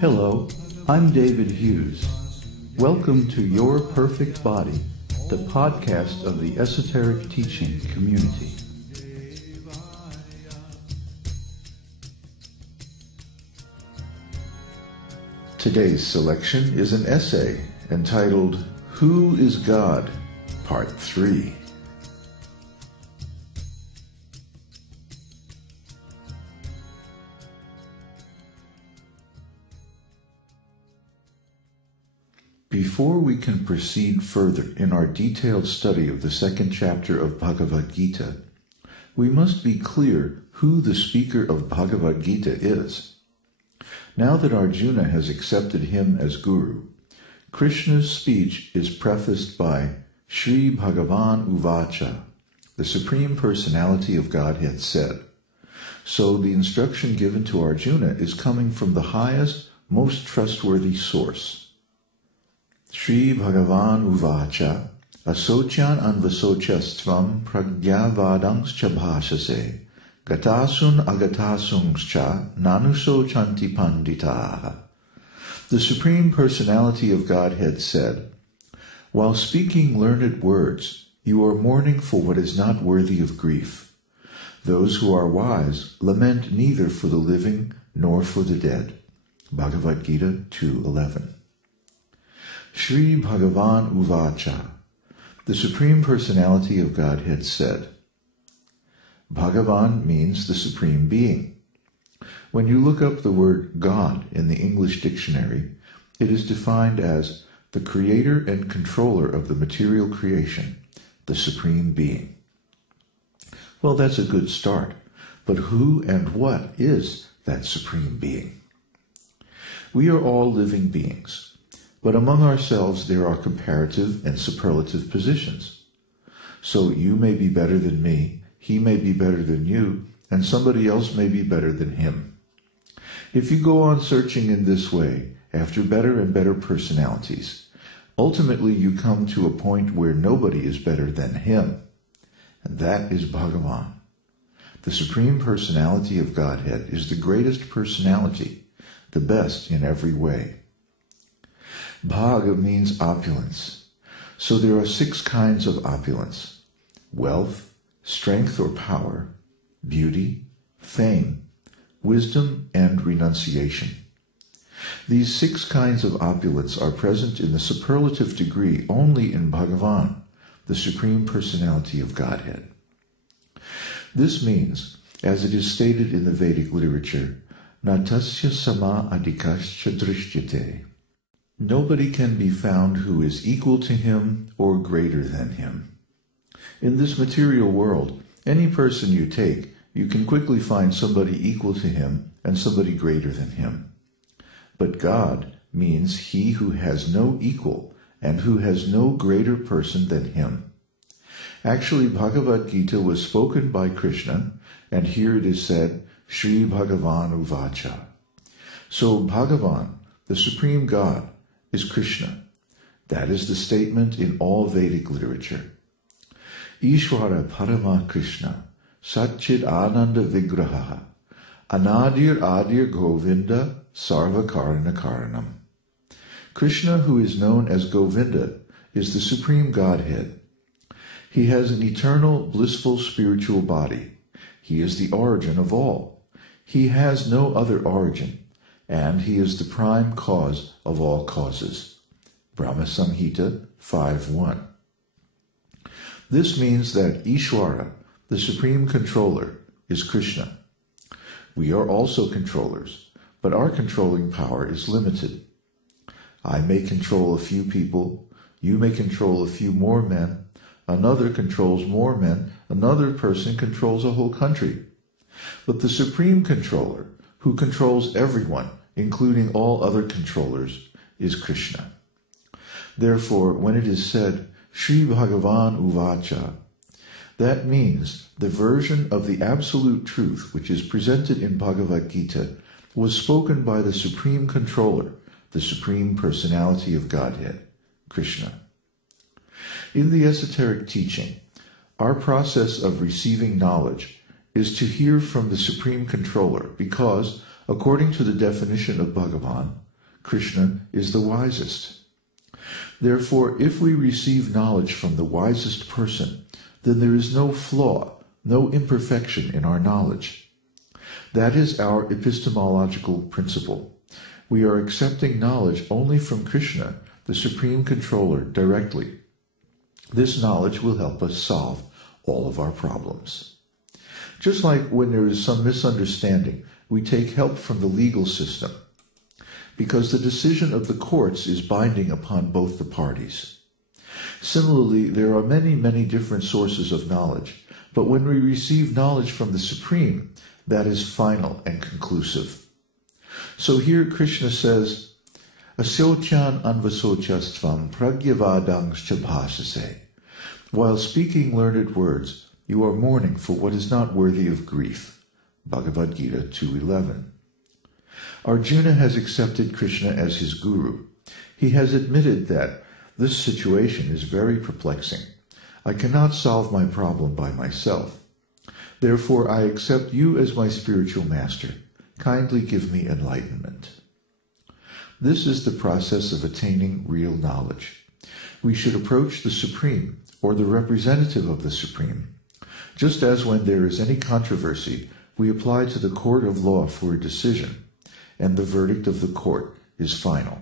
Hello, I'm David Hughes. Welcome to Your Perfect Body, the podcast of the Esoteric Teaching Community. Today's selection is an essay entitled, Who is God? Part 3. Before we can proceed further in our detailed study of the second chapter of Bhagavad-gītā, we must be clear who the speaker of Bhagavad-gītā is. Now that Arjuna has accepted him as guru, Krishna's speech is prefaced by Śrīmad-Bhāgavatam uvaca, the Supreme Personality of Godhead said. So the instruction given to Arjuna is coming from the highest, most trustworthy source. Śrīmad-Bhāgavatam uvaca, asocyan anvasocas tvam prajna-vadams bhasase, gatasun agatasums nanusocanti panditah. The Supreme Personality of Godhead said, While speaking learned words, you are mourning for what is not worthy of grief. Those who are wise lament neither for the living nor for the dead. Bhagavad-gītā 2:11. Śrīmad-Bhāgavatam uvaca, the Supreme Personality of Godhead said. Bhagavan means the Supreme Being. When you look up the word God in the English dictionary, it is defined as the creator and controller of the material creation, the Supreme Being. Well, that's a good start, but who and what is that Supreme Being? We are all living beings. But among ourselves there are comparative and superlative positions. So you may be better than me, he may be better than you, and somebody else may be better than him. If you go on searching in this way, after better and better personalities, ultimately you come to a point where nobody is better than him. And that is Bhagavan. The Supreme Personality of Godhead is the greatest personality, the best in every way. Bhaga means opulence. So there are 6 kinds of opulence: wealth, strength or power, beauty, fame, wisdom, and renunciation. These 6 kinds of opulence are present in the superlative degree only in Bhagavan, the Supreme Personality of Godhead. This means, as it is stated in the Vedic literature, natasya sama adhikascha drishyate. Nobody can be found who is equal to him or greater than him. In this material world, any person you take, you can quickly find somebody equal to him and somebody greater than him. But God means he who has no equal and who has no greater person than him. Actually, Bhagavad-gītā was spoken by Kṛṣṇa, and here it is said, Śrīmad-Bhāgavatam uvaca. So Bhagavan, the Supreme God, is Kṛṣṇa. That is the statement in all Vedic literature. Ishvara Parama Kṛṣṇa, Satchid Ananda Vigraha, Anadir Adir Govinda Sarva Karana Karanam. Kṛṣṇa, who is known as Govinda, is the Supreme Godhead. He has an eternal, blissful spiritual body. He is the origin of all. He has no other origin, and he is the prime cause of all causes. Brahma Samhita 5:1. This means that Ishvara, the Supreme Controller, is Kṛṣṇa. We are also controllers, but our controlling power is limited. I may control a few people, you may control a few more men, another controls more men, another person controls a whole country. But the Supreme Controller, who controls everyone, including all other controllers, is Kṛṣṇa. Therefore, when it is said, Śrīmad-Bhāgavatam uvaca, that means the version of the absolute truth which is presented in Bhagavad-gītā was spoken by the Supreme Controller, the Supreme Personality of Godhead, Kṛṣṇa. In the esoteric teaching, our process of receiving knowledge is to hear from the Supreme Controller because, according to the definition of Bhagavan, Kṛṣṇa is the wisest. Therefore, if we receive knowledge from the wisest person, then there is no flaw, no imperfection in our knowledge. That is our epistemological principle. We are accepting knowledge only from Kṛṣṇa, the Supreme Controller, directly. This knowledge will help us solve all of our problems. Just like when there is some misunderstanding, we take help from the legal system, because the decision of the courts is binding upon both the parties. Similarly, there are many, many different sources of knowledge, but when we receive knowledge from the Supreme, that is final and conclusive. So here Kṛṣṇa says, asocyan anvasocas tvam prajna-vadams bhasase. While speaking learned words, you are mourning for what is not worthy of grief. Bhagavad-gītā 2:11. Arjuna has accepted Kṛṣṇa as his guru. He has admitted that this situation is very perplexing. I cannot solve my problem by myself. Therefore, I accept you as my spiritual master. Kindly give me enlightenment. This is the process of attaining real knowledge. We should approach the Supreme, or the representative of the Supreme. Just as when there is any controversy, we apply to the court of law for a decision, and the verdict of the court is final.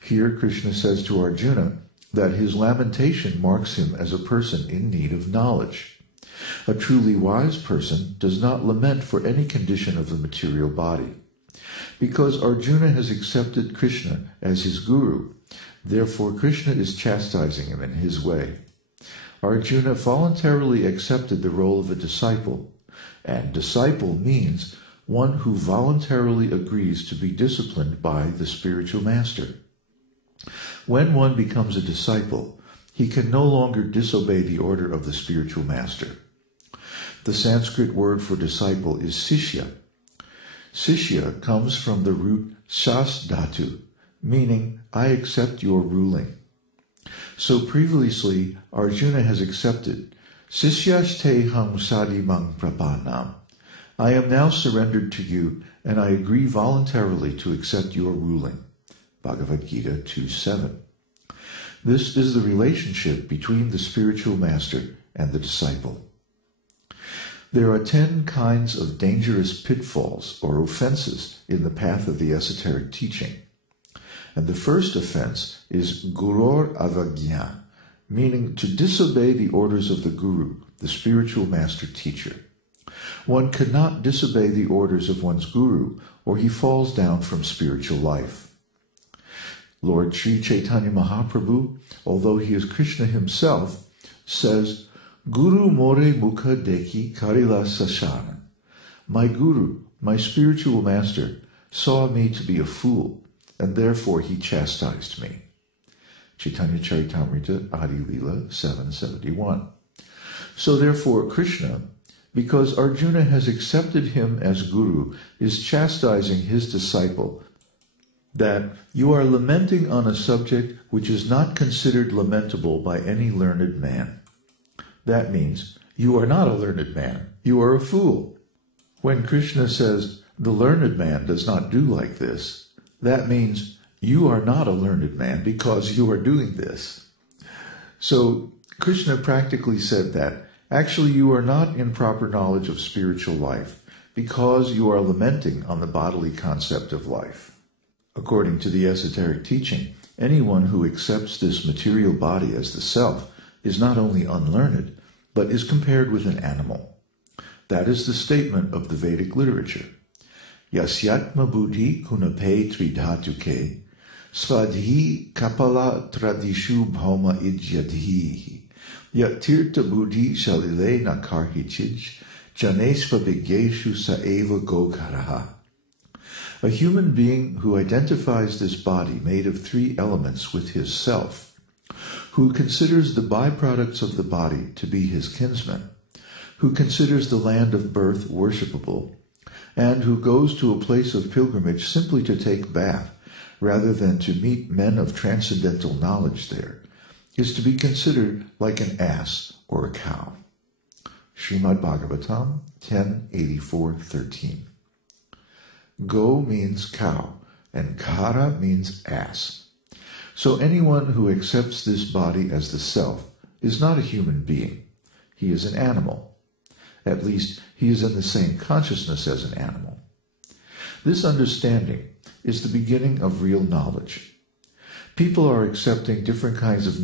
Here Kṛṣṇa says to Arjuna that his lamentation marks him as a person in need of knowledge. A truly wise person does not lament for any condition of the material body. Because Arjuna has accepted Kṛṣṇa as his guru, therefore Kṛṣṇa is chastising him in his way. Arjuna voluntarily accepted the role of a disciple, and disciple means one who voluntarily agrees to be disciplined by the spiritual master. When one becomes a disciple, he can no longer disobey the order of the spiritual master. The Sanskrit word for disciple is sishya. Sishya comes from the root sas dhatu, meaning I accept your ruling. So previously, Arjuna has accepted sishyaste ham sadimang prapanam. I am now surrendered to you, and I agree voluntarily to accept your ruling. Bhagavad-gītā 2:7. This is the relationship between the spiritual master and the disciple. There are 10 kinds of dangerous pitfalls or offenses in the path of the esoteric teaching. And the first offense is guror avagya, meaning to disobey the orders of the guru, the spiritual master teacher. One cannot disobey the orders of one's guru, or he falls down from spiritual life. Lord Sri Chaitanya Mahaprabhu, although he is Kṛṣṇa himself, says, Guru more mukha deki karila sashana. My guru, my spiritual master, saw me to be a fool, and therefore he chastised me. Chaitanya Charitamrita Adi Lila 771. So therefore Kṛṣṇa, because Arjuna has accepted him as guru, is chastising his disciple that you are lamenting on a subject which is not considered lamentable by any learned man. That means you are not a learned man, you are a fool. When Kṛṣṇa says the learned man does not do like this, that means you are not a learned man because you are doing this. So Kṛṣṇa practically said that actually you are not in proper knowledge of spiritual life because you are lamenting on the bodily concept of life. According to the esoteric teaching, anyone who accepts this material body as the self is not only unlearned, but is compared with an animal. That is the statement of the Vedic literature. Yasyatma buddhi kunape tridhatuke, svadhi kapala tradishu bhauma idyadhi, yatirta buddhi shalile nakarhichij, janesva viggeshu saeva gokaraha. A human being who identifies this body made of 3 elements with his self, who considers the byproducts of the body to be his kinsmen, who considers the land of birth worshipable, and who goes to a place of pilgrimage simply to take bath, rather than to meet men of transcendental knowledge there, is to be considered like an ass or a cow. Śrīmad-Bhāgavatam 10:84-13. Go means cow, and kara means ass. So anyone who accepts this body as the self is not a human being. He is an animal. At least, he is in the same consciousness as an animal. This understanding is the beginning of real knowledge. People are accepting different kinds of